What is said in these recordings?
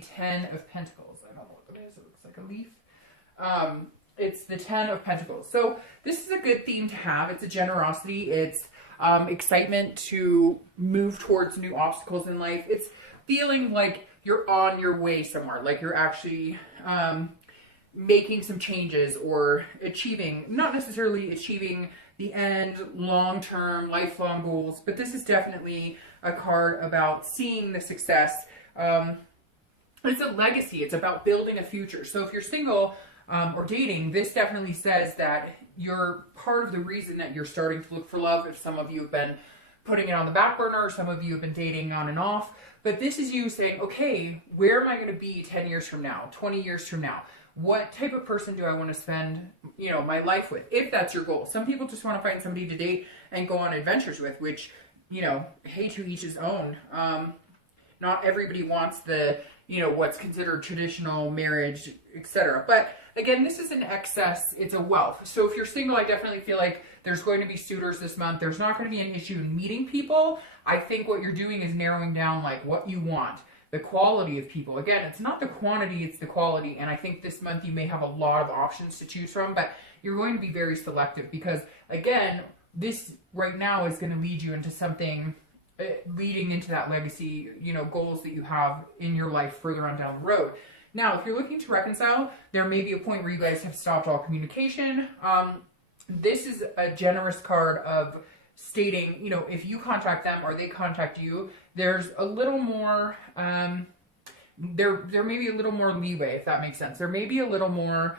the 10 of Pentacles. I don't know what that is. It looks like a leaf. It's the 10 of Pentacles. So this is a good theme to have. It's a generosity. It's excitement to move towards new obstacles in life. It's feeling like you're on your way somewhere, like you're actually making some changes or achieving, not necessarily achieving the end, long-term, lifelong goals, but this is definitely a card about seeing the success. It's a legacy. It's about building a future. So if you're single or dating, this definitely says that you're part of the reason that you're starting to look for love. If some of you have been putting it on the back burner, or some of you have been dating on and off, but this is you saying, okay, where am I going to be 10 years from now, 20 years from now? What type of person do I want to spend, my life with? If that's your goal. Some people just want to find somebody to date and go on adventures with, which, hey, to each his own. Not everybody wants the, what's considered traditional marriage, etc. But again, this is an excess. It's a wealth. So if you're single, I definitely feel like there's going to be suitors this month. There's not going to be an issue in meeting people. I think what you're doing is narrowing down like what you want. The quality of people. Again, it's not the quantity, it's the quality. And I think this month you may have a lot of options to choose from, but you're going to be very selective because, again, this right now is going to lead you into something leading into that legacy, goals that you have in your life further on down the road. Now, if you're looking to reconcile, there may be a point where you guys have stopped all communication. This is a generous card of stating, if you contact them or they contact you, there's a little more, there may be a little more leeway, if that makes sense. There may be a little more,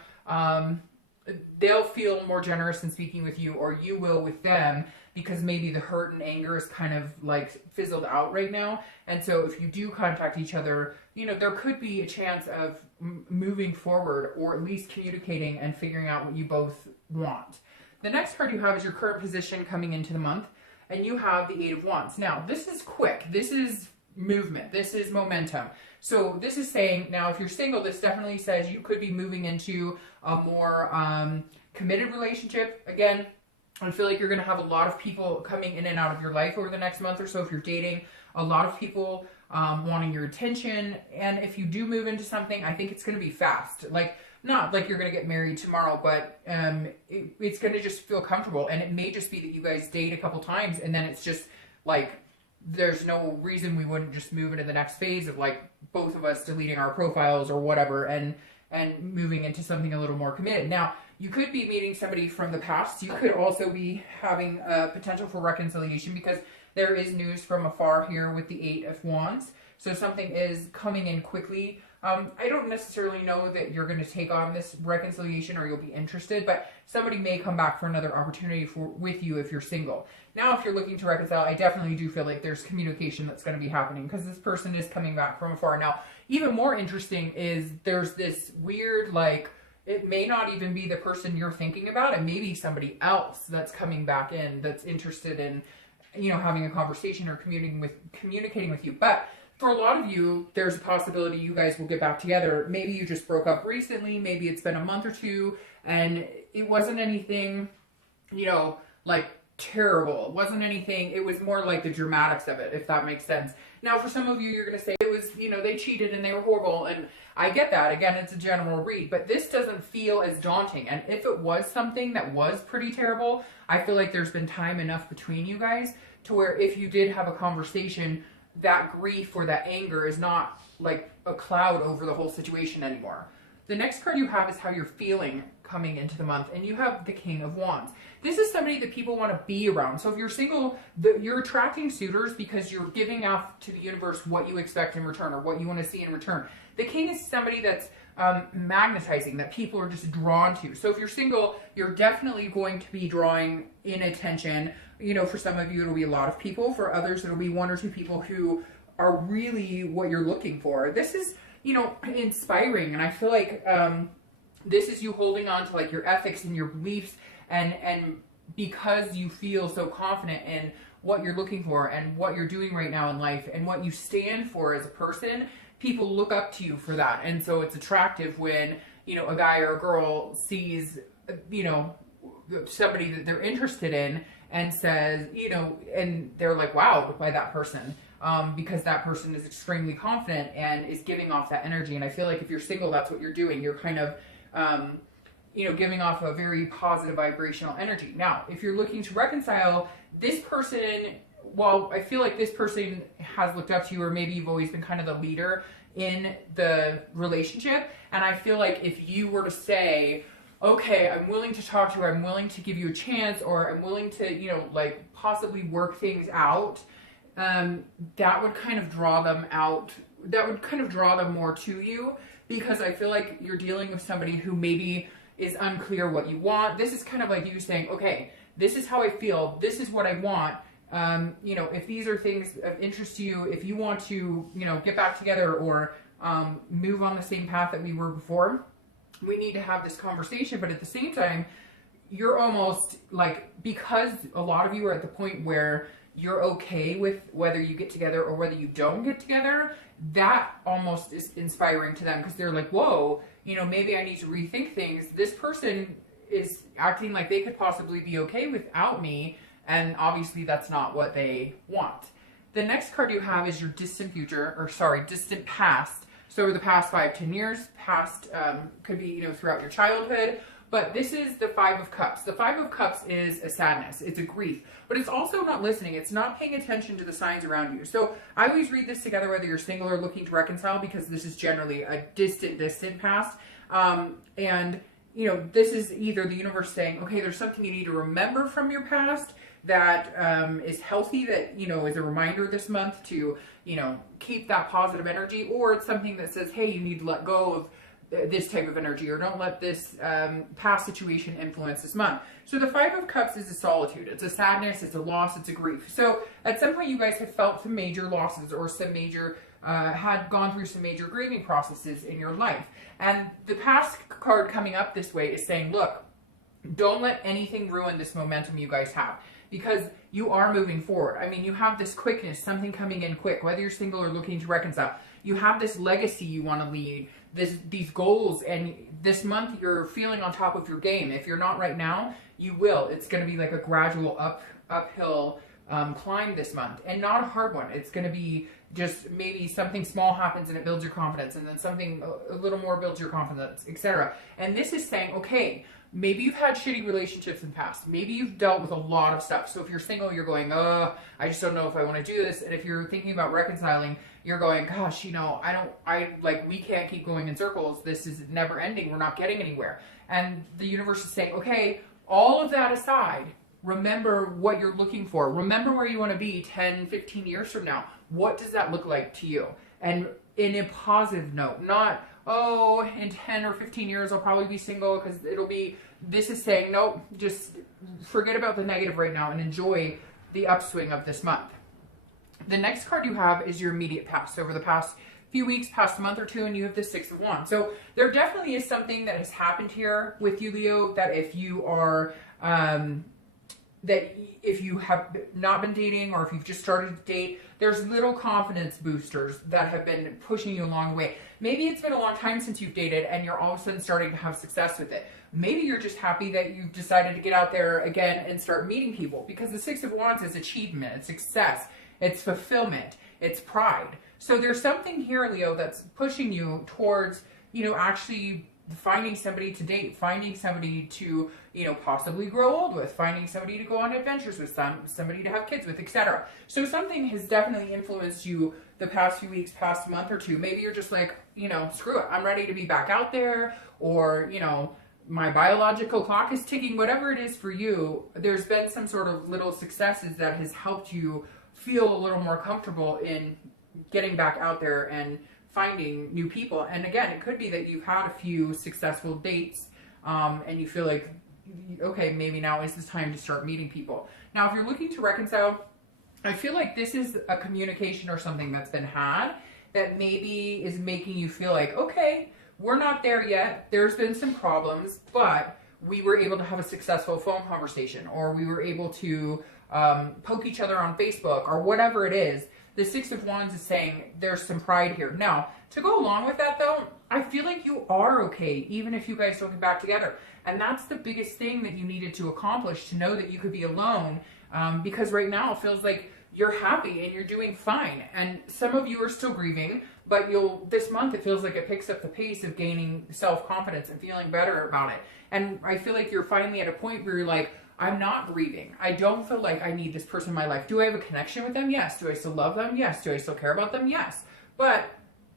they'll feel more generous in speaking with you, or you will with them, because maybe the hurt and anger is kind of like fizzled out right now. And so if you do contact each other, there could be a chance of moving forward, or at least communicating and figuring out what you both want. The next card you have is your current position coming into the month, and you have the 8 of Wands. Now, this is quick. This is movement. This is momentum. So this is saying, now, if you're single, this definitely says you could be moving into a more committed relationship. Again, I feel like you're going to have a lot of people coming in and out of your life over the next month or so. If you're dating, a lot of people wanting your attention. And if you do move into something, I think it's going to be fast. Not like you're going to get married tomorrow, but it's going to just feel comfortable. And it may just be that you guys date a couple times, and then it's just like, there's no reason we wouldn't just move into the next phase of like both of us deleting our profiles or whatever and moving into something a little more committed. Now, you could be meeting somebody from the past. You could also be having a potential for reconciliation, because there is news from afar here with the 8 of Wands. So something is coming in quickly. I don't necessarily know that you're going to take on this reconciliation or you'll be interested, but somebody may come back for another opportunity with you if you're single. Now, if you're looking to reconcile, I definitely do feel like there's communication that's going to be happening, because this person is coming back from afar. Now, even more interesting is there's this weird, it may not even be the person you're thinking about. It may be somebody else that's coming back in that's interested in, having a conversation or communicating with you. But for a lot of you, there's a possibility you guys will get back together. Maybe you just broke up recently. Maybe it's been a month or two and it wasn't anything, terrible. It wasn't anything. It was more like the dramatics of it, if that makes sense. Now, for some of you, you're going to say it was, they cheated and they were horrible. And I get that. Again, it's a general read, but this doesn't feel as daunting. And if it was something that was pretty terrible, I feel like there's been time enough between you guys to where if you did have a conversation, that grief or that anger is not like a cloud over the whole situation anymore. The next card you have is how you're feeling coming into the month, and you have the King of Wands. This is somebody that people want to be around. So if you're single, you're attracting suitors because you're giving out to the universe what you expect in return or what you want to see in return. The King is somebody that's magnetizing, that people are just drawn to. So if you're single, you're definitely going to be drawing in attention. For some of you, it'll be a lot of people. For others, it'll be 1 or 2 people who are really what you're looking for. This is, inspiring. And I feel like this is you holding on to like your ethics and your beliefs, and because you feel so confident in what you're looking for and what you're doing right now in life and what you stand for as a person, people look up to you for that. And so it's attractive when, a guy or a girl sees, somebody that they're interested in and says, and they're like, wow, by that person. because that person is extremely confident and is giving off that energy. And I feel like if you're single, that's what you're doing. You're kind of, giving off a very positive vibrational energy. Now, if you're looking to reconcile, this person, well, I feel like this person has looked up to you, or maybe you've always been kind of the leader in the relationship. And I feel like if you were to say, okay, I'm willing to talk to you, I'm willing to give you a chance, or I'm willing to, possibly work things out, that would kind of draw them out. That would kind of draw them more to you, because I feel like you're dealing with somebody who maybe is unclear what you want. This is kind of like you saying, okay, this is how I feel, this is what I want. If these are things of interest to you, if you want to, get back together or move on the same path that we were before, we need to have this conversation. But at the same time, you're almost like, because a lot of you are at the point where you're okay with whether you get together or whether you don't get together, that almost is inspiring to them, because they're like, whoa, maybe I need to rethink things. This person is acting like they could possibly be okay without me, and obviously that's not what they want. The next card you have is your distant distant past. So over the past 5-10 years, past could be, throughout your childhood. But this is the 5 of Cups. The 5 of Cups is a sadness. It's a grief. But it's also not listening. It's not paying attention to the signs around you. So I always read this together whether you're single or looking to reconcile, because this is generally a distant past. This is either the universe saying, okay, there's something you need to remember from your past that is healthy, that, is a reminder this month to, keep that positive energy, or it's something that says, hey, you need to let go of this type of energy, or don't let this past situation influence this month. So the 5 of Cups is a solitude. It's a sadness, it's a loss, it's a grief. So at some point you guys have felt some major losses, or some major, had gone through some major grieving processes in your life. And the past card coming up this way is saying, look, don't let anything ruin this momentum you guys have, because you are moving forward. I mean, you have this quickness, something coming in quick, whether you're single or looking to reconcile. You have this legacy you want to lead, these goals, and this month you're feeling on top of your game. If you're not right now, you will. It's going to be like a gradual uphill climb this month, and not a hard one. It's going to be just maybe something small happens and it builds your confidence, and then something a little more builds your confidence, etc. And this is saying, okay, maybe you've had shitty relationships in the past. Maybe you've dealt with a lot of stuff. So if you're single, you're going, I just don't know if I want to do this. And if you're thinking about reconciling, you're going, gosh, we can't keep going in circles. This is never ending. We're not getting anywhere. And the universe is saying, okay, all of that aside, remember what you're looking for. Remember where you want to be 10, 15 years from now. What does that look like to you? And in a positive note, not, in 10 or 15 years, I'll probably be single, because this is saying, nope, just forget about the negative right now and enjoy the upswing of this month. The next card you have is your immediate past. So over the past few weeks, past a month or two, and you have the 6 of Wands. So there definitely is something that has happened here with you, Leo, that if you are, that if you have not been dating, or if you've just started to date, there's little confidence boosters that have been pushing you along the way. Maybe it's been a long time since you've dated and you're all of a sudden starting to have success with it. Maybe you're just happy that you've decided to get out there again and start meeting people, because the 6 of Wands is achievement, it's success, it's fulfillment, it's pride. So there's something here, Leo, that's pushing you towards, actually finding somebody to date, finding somebody to, possibly grow old with, finding somebody to go on adventures with, somebody to have kids with, etc. So something has definitely influenced you the past few weeks, past month or two. Maybe you're just like, screw it, I'm ready to be back out there, or, my biological clock is ticking, whatever it is for you. There's been some sort of little successes that has helped you feel a little more comfortable in getting back out there and finding new people. And again, it could be that you've had a few successful dates, and you feel like, okay, maybe now is the time to start meeting people. Now, if you're looking to reconcile, I feel like this is a communication or something that's been had that maybe is making you feel like, okay, we're not there yet. There's been some problems, but we were able to have a successful phone conversation, or we were able to poke each other on Facebook, or whatever it is. The 6 of Wands is saying there's some pride here. Now, to go along with that though, I feel like you are okay, even if you guys don't get back together. And that's the biggest thing that you needed to accomplish, to know that you could be alone. Because right now it feels like you're happy and you're doing fine. And some of you are still grieving, but this month it feels like it picks up the pace of gaining self-confidence and feeling better about it. And I feel like you're finally at a point where you're like, I'm not grieving. I don't feel like I need this person in my life. Do I have a connection with them? Yes. Do I still love them? Yes. Do I still care about them? Yes. But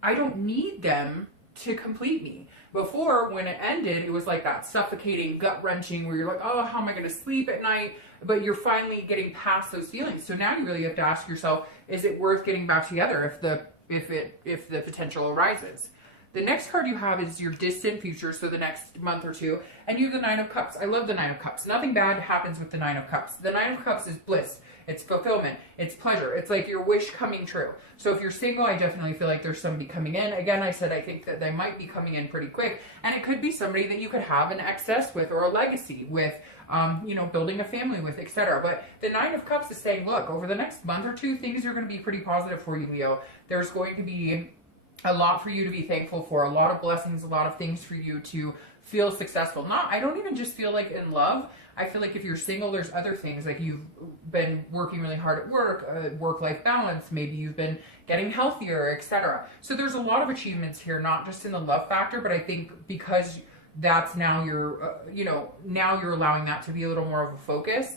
I don't need them to complete me. Before, when it ended, it was like that suffocating, gut-wrenching where you're like, oh, how am I going to sleep at night? But you're finally getting past those feelings. So now you really have to ask yourself, is it worth getting back together if the potential arises? The next card you have is your distant future, so the next month or two, and you have the Nine of Cups. I love the Nine of Cups. Nothing bad happens with the Nine of Cups. The Nine of Cups is bliss. It's fulfillment. It's pleasure. It's like your wish coming true. So if you're single, I definitely feel like there's somebody coming in. Again, I said I think that they might be coming in pretty quick, and it could be somebody that you could have an excess with or a legacy with, building a family with, etc. But the Nine of Cups is saying, look, over the next month or two, things are going to be pretty positive for you, Leo. There's going to be a lot for you to be thankful for, a lot of blessings, a lot of things for you to feel successful. I don't even just feel like in love. I feel like if you're single, there's other things, like you've been working really hard at work, work-life balance, maybe you've been getting healthier, etc. So there's a lot of achievements here, not just in the love factor, but I think because that's now now you're allowing that to be a little more of a focus,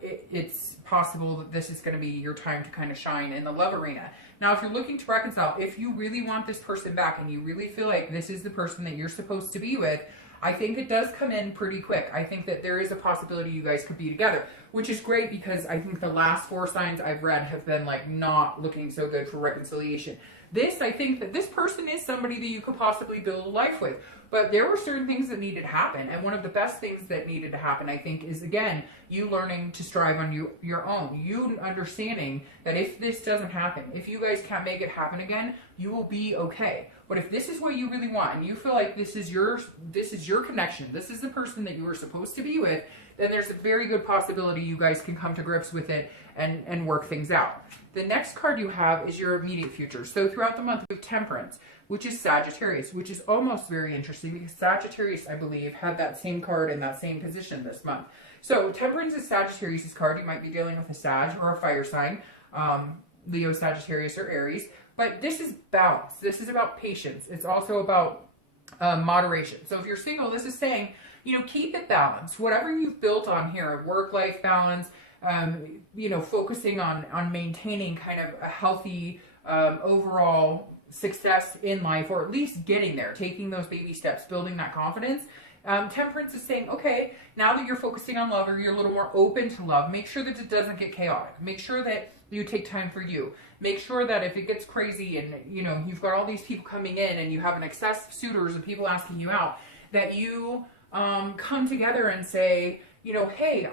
it's possible that this is going to be your time to kind of shine in the love arena. Now, if you're looking to reconcile, if you really want this person back and you really feel like this is the person that you're supposed to be with, I think it does come in pretty quick. I think that there is a possibility you guys could be together, which is great because I think the last 4 signs I've read have been like not looking so good for reconciliation. I think that this person is somebody that you could possibly build a life with. But there were certain things that needed to happen. And one of the best things that needed to happen, I think, is, again, you learning to strive on your own. You understanding that if this doesn't happen, if you guys can't make it happen again, you will be okay. But if this is what you really want and you feel like this is your connection, this is the person that you were supposed to be with, then there's a very good possibility you guys can come to grips with it and work things out. The next card you have is your immediate future. So throughout the month we have Temperance, which is Sagittarius, which is almost very interesting because Sagittarius, I believe, had that same card in that same position this month. So Temperance is Sagittarius' card. You might be dealing with a Sag or a fire sign, Leo, Sagittarius, or Aries. But this is balance. This is about patience. It's also about moderation. So if you're single, this is saying, keep it balanced. Whatever you've built on here, work-life balance, focusing on maintaining kind of a healthy overall success in life, or at least getting there, taking those baby steps, building that confidence. Temperance is saying, okay, now that you're focusing on love, or you're a little more open to love, make sure that it doesn't get chaotic. Make sure that you take time for you. Make sure that if it gets crazy and, you've got all these people coming in and you have an excess of suitors and people asking you out, that you come together and say, hey,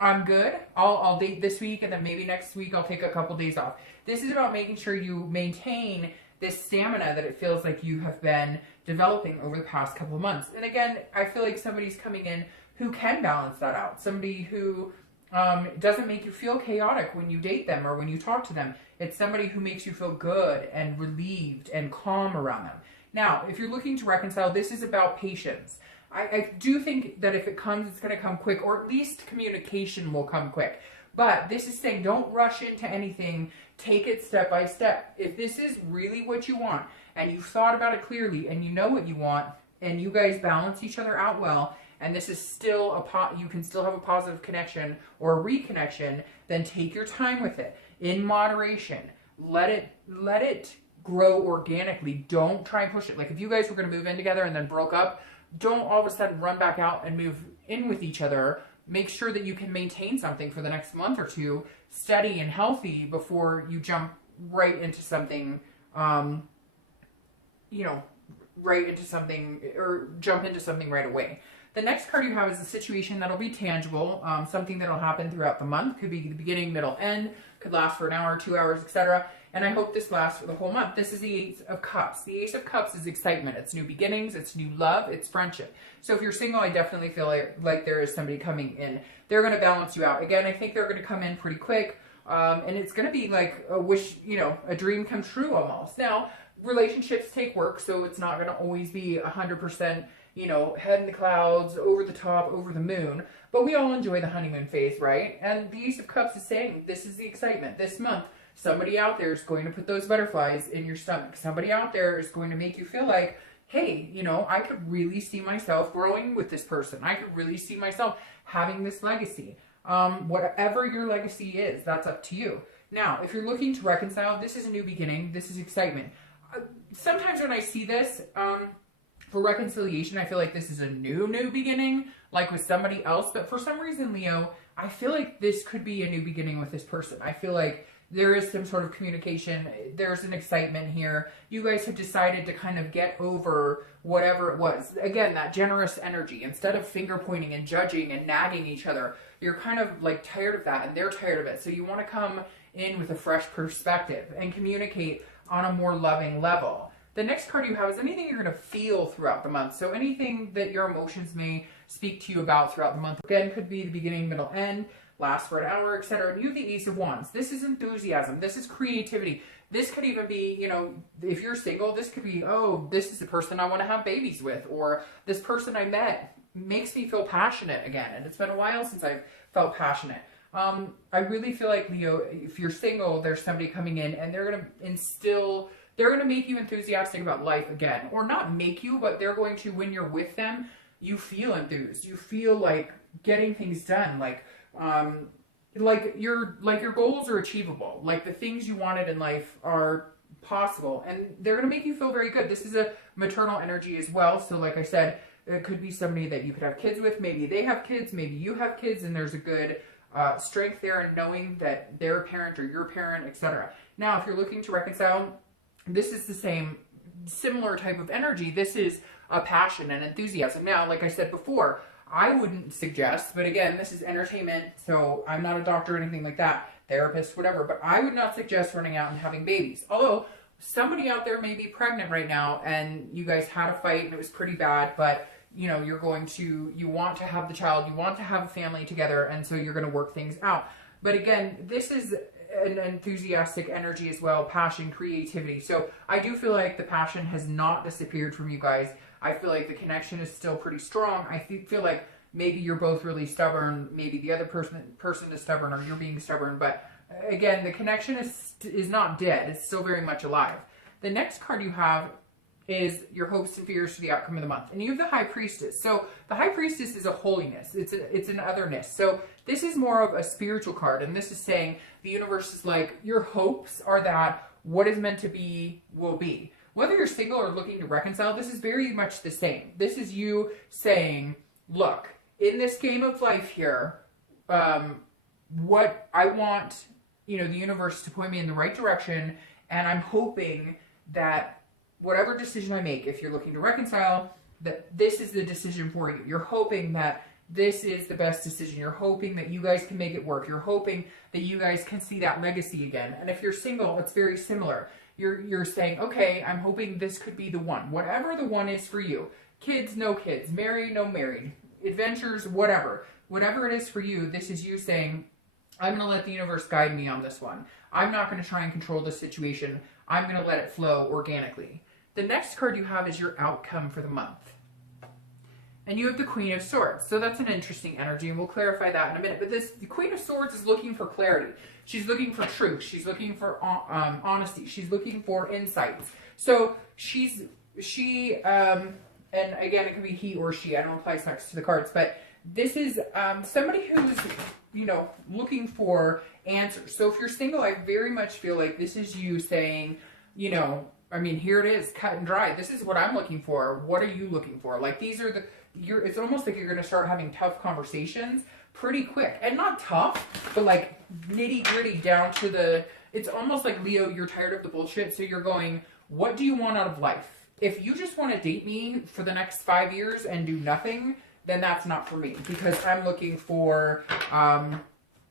I'm good. I'll date this week, and then maybe next week I'll take a couple days off. This is about making sure you maintain this stamina that it feels like you have been developing over the past couple of months. And again, I feel like somebody's coming in who can balance that out. Somebody who doesn't make you feel chaotic when you date them or when you talk to them. It's somebody who makes you feel good and relieved and calm around them. Now, if you're looking to reconcile, this is about patience. I do think that if it comes, it's going to come quick, or at least communication will come quick. But this is saying don't rush into anything. Take it step by step. If this is really what you want, and you've thought about it clearly, and you know what you want, and you guys balance each other out well, and this is still you can still have a positive connection or a reconnection, then take your time with it in moderation. Let it grow organically. Don't try and push it. Like if you guys were going to move in together and then broke up, don't all of a sudden run back out and move in with each other. Make sure that you can maintain something for the next month or two, steady and healthy, before you jump right into something, right into something, or jump into something right away. The next card you have is a situation that'll be tangible, something that'll happen throughout the month. Could be the beginning, middle, end. Could last for an hour, 2 hours, etc. And I hope this lasts for the whole month. This is the Ace of Cups. The Ace of Cups is excitement. It's new beginnings. It's new love. It's friendship. So if you're single, I definitely feel like there is somebody coming in. They're going to balance you out. Again, I think they're going to come in pretty quick. And it's going to be like a wish, a dream come true almost. Now, relationships take work, so it's not going to always be 100%, you know, head in the clouds, over the top, over the moon. But we all enjoy the honeymoon phase, right? And the Ace of Cups is saying, this is the excitement. This month, somebody out there is going to put those butterflies in your stomach. Somebody out there is going to make you feel like, hey, you know, I could really see myself growing with this person. I could really see myself having this legacy. Whatever your legacy is, that's up to you. Now, if you're looking to reconcile, this is a new beginning. This is excitement. Sometimes when I see this, for reconciliation, I feel like this is a new beginning, like with somebody else. But for some reason, Leo, I feel like this could be a new beginning with this person. I feel like there is some sort of communication. There's an excitement here. You guys have decided to kind of get over whatever it was. Again, that generous energy. Instead of finger pointing and judging and nagging each other, you're kind of like tired of that and they're tired of it. So you want to come in with a fresh perspective and communicate on a more loving level. The next card you have is anything you're going to feel throughout the month. So anything that your emotions may speak to you about throughout the month. Again, could be the beginning, middle, end, last for an hour, etc. And you have the Ace of Wands. This is enthusiasm. This is creativity. This could even be, you know, if you're single, this could be, oh, this is the person I want to have babies with. Or this person I met makes me feel passionate again. And it's been a while since I've felt passionate. I really feel like, Leo, if you're single, there's somebody coming in and they're going to make you enthusiastic about life again. Or not make you, but they're going to, when you're with them, you feel enthused. You feel like getting things done. Like your goals are achievable. Like the things you wanted in life are possible. And they're going to make you feel very good. This is a maternal energy as well. So like I said, it could be somebody that you could have kids with. Maybe they have kids. Maybe you have kids. And there's a good strength there in knowing that they're a parent or your parent, etc. Now, if you're looking to reconcile, this is the similar type of energy. This is a passion and enthusiasm. Now, like I said before, I wouldn't suggest, but again, this is entertainment, so I'm not a doctor or anything like that, therapist, whatever, but I would not suggest running out and having babies. Although, somebody out there may be pregnant right now, and you guys had a fight, and it was pretty bad, but, you know, you want to have the child, you want to have a family together, and so you're going to work things out. But again, this is an enthusiastic energy as well, passion, creativity. So I do feel like the passion has not disappeared from you guys. I feel like the connection is still pretty strong. I feel like maybe you're both really stubborn. Maybe the other person is stubborn, or you're being stubborn. But again, the connection is not dead. It's still very much alive. The next card you have is your hopes and fears for the outcome of the month. And you have the High Priestess. So the High Priestess is a holiness. It's an otherness. So this is more of a spiritual card. And this is saying the universe is like, your hopes are that what is meant to be will be. Whether you're single or looking to reconcile, this is very much the same. This is you saying, look, in this game of life here, what I want, you know, the universe to point me in the right direction. And I'm hoping that whatever decision I make, if you're looking to reconcile, that this is the decision for you. You're hoping that this is the best decision. You're hoping that you guys can make it work. You're hoping that you guys can see that legacy again. And if you're single, it's very similar. You're saying, okay, I'm hoping this could be the one. Whatever the one is for you. Kids, no kids. Married, no married. Adventures, whatever. Whatever it is for you, this is you saying, I'm going to let the universe guide me on this one. I'm not going to try and control this situation. I'm going to let it flow organically. The next card you have is your outcome for the month. And you have the Queen of Swords. So that's an interesting energy, and we'll clarify that in a minute. But the Queen of Swords is looking for clarity. She's looking for truth. She's looking for honesty. She's looking for insights. So and again, it can be he or she. I don't apply sex to the cards, but this is somebody who's, you know, looking for answers. So if you're single, I very much feel like this is you saying, you know, I mean, here it is, cut and dry. This is what I'm looking for. What are you looking for? Like, these are it's almost like you're going to start having tough conversations pretty quick. And not tough, but like nitty gritty down to it's almost like, Leo, you're tired of the bullshit. So you're going, what do you want out of life? If you just want to date me for the next 5 years and do nothing, then that's not for me. Because I'm looking for,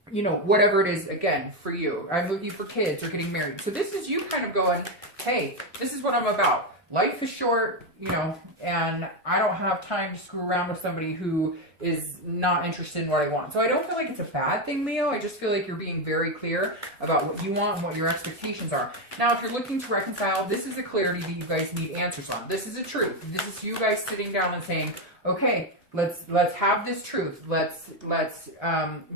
you know, whatever it is, again, for you. I'm looking for kids or getting married. So this is you kind of going, hey, this is what I'm about. life is short, you know, and I don't have time to screw around with somebody who is not interested in what I want. So I don't feel like it's a bad thing, Leo. I just feel like you're being very clear about what you want and what your expectations are. Now, if you're looking to reconcile, this is the clarity that you guys need answers on. This is the truth. This is you guys sitting down and saying, okay, let's have this truth.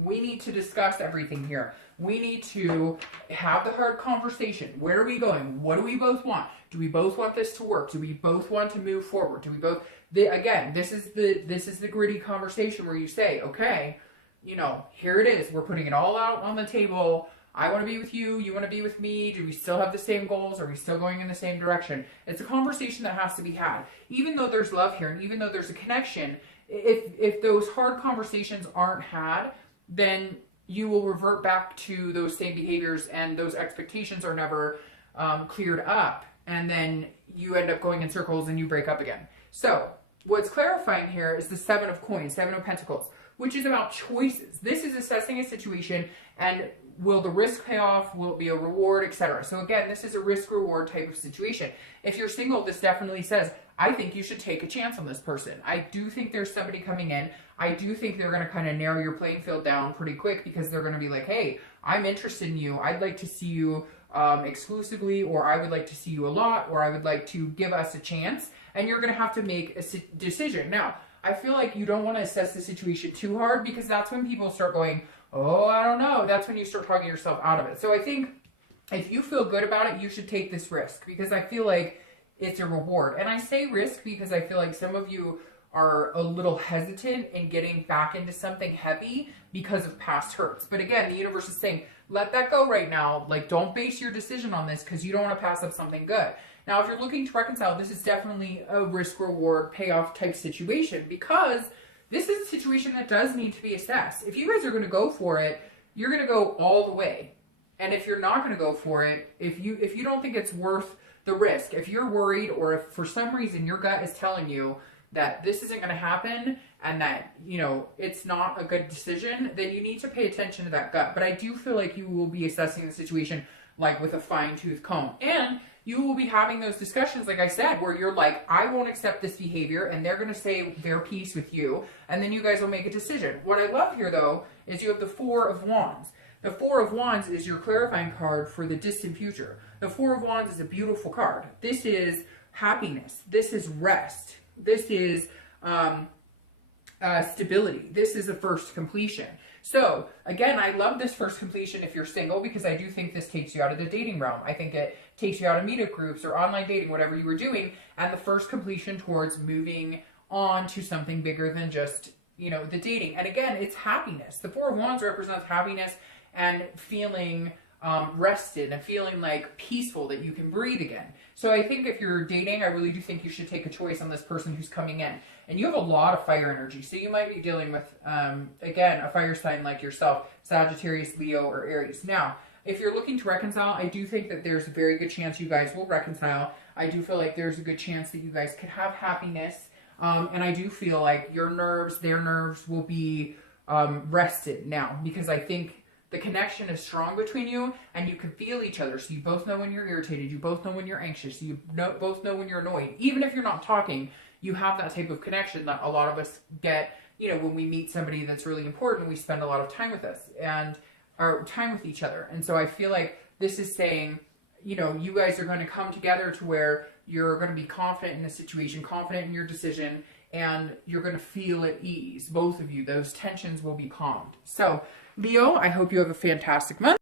We need to discuss everything here. We need to have the hard conversation. Where are we going? What do we both want? Do we both want this to work? Do we both want to move forward? Do we both? Again, this is the gritty conversation where you say, okay, you know, here it is. We're putting it all out on the table. I want to be with you. You want to be with me. Do we still have the same goals? Are we still going in the same direction? It's a conversation that has to be had. Even though there's love here, and even though there's a connection, if those hard conversations aren't had, then you will revert back to those same behaviors, and those expectations are never cleared up, and then you end up going in circles and you break up again. So what's clarifying here is the Seven of Coins, Seven of Pentacles, which is about choices. This is assessing a situation and will the risk pay off? Will it be a reward, etc.? So again, this is a risk-reward type of situation. If you're single, this definitely says, I think you should take a chance on this person. I do think there's somebody coming in. I do think they're going to kind of narrow your playing field down pretty quick, because they're going to be like, hey, I'm interested in you. I'd like to see you exclusively, or I would like to see you a lot, or I would like to give us a chance. And you're going to have to make a decision. Now, I feel like you don't want to assess the situation too hard, because that's when people start going, oh, I don't know. That's when you start talking yourself out of it. So I think if you feel good about it, you should take this risk, because I feel like it's a reward. And I say risk because I feel like some of you are a little hesitant in getting back into something heavy because of past hurts. But again, the universe is saying, let that go right now. Like, don't base your decision on this, because you don't want to pass up something good. Now, if you're looking to reconcile, this is definitely a risk-reward payoff type situation, because this is a situation that does need to be assessed. If you guys are going to go for it, you're going to go all the way. And if you're not going to go for it, if you don't think it's worth the risk, if you're worried, or if for some reason your gut is telling you that this isn't going to happen and that, you know, it's not a good decision, then you need to pay attention to that gut. But I do feel like you will be assessing the situation like with a fine-tooth comb. And you will be having those discussions, like I said, where you're like, I won't accept this behavior, and they're going to say their piece with you, and then you guys will make a decision. What I love here, though, is you have the Four of Wands. The Four of Wands is your clarifying card for the distant future. The Four of Wands is a beautiful card. This is happiness. This is rest. This is stability. This is a first completion. So, again, I love this first completion if you're single, because I do think this takes you out of the dating realm. I think it takes you out of meetup groups or online dating, whatever you were doing, and the first completion towards moving on to something bigger than just, you know, the dating. And again, it's happiness. The Four of Wands represents happiness and feeling rested and feeling like peaceful, that you can breathe again. So I think if you're dating, I really do think you should take a choice on this person who's coming in. And you have a lot of fire energy, so you might be dealing with, again, a fire sign like yourself, Sagittarius, Leo, or Aries. Now, if you're looking to reconcile, I do think that there's a very good chance you guys will reconcile. I do feel like there's a good chance that you guys could have happiness. And I do feel like your nerves, their nerves will be rested now, because I think the connection is strong between you, and you can feel each other. So you both know when you're irritated. You both know when you're anxious. You both know when you're annoyed. Even if you're not talking, you have that type of connection that a lot of us get, you know, when we meet somebody that's really important, we spend a lot of time with us and our time with each other. And so I feel like this is saying, you know, you guys are going to come together to where you're going to be confident in the situation, confident in your decision, and you're going to feel at ease. Both of you, those tensions will be calmed. So, Leo, I hope you have a fantastic month.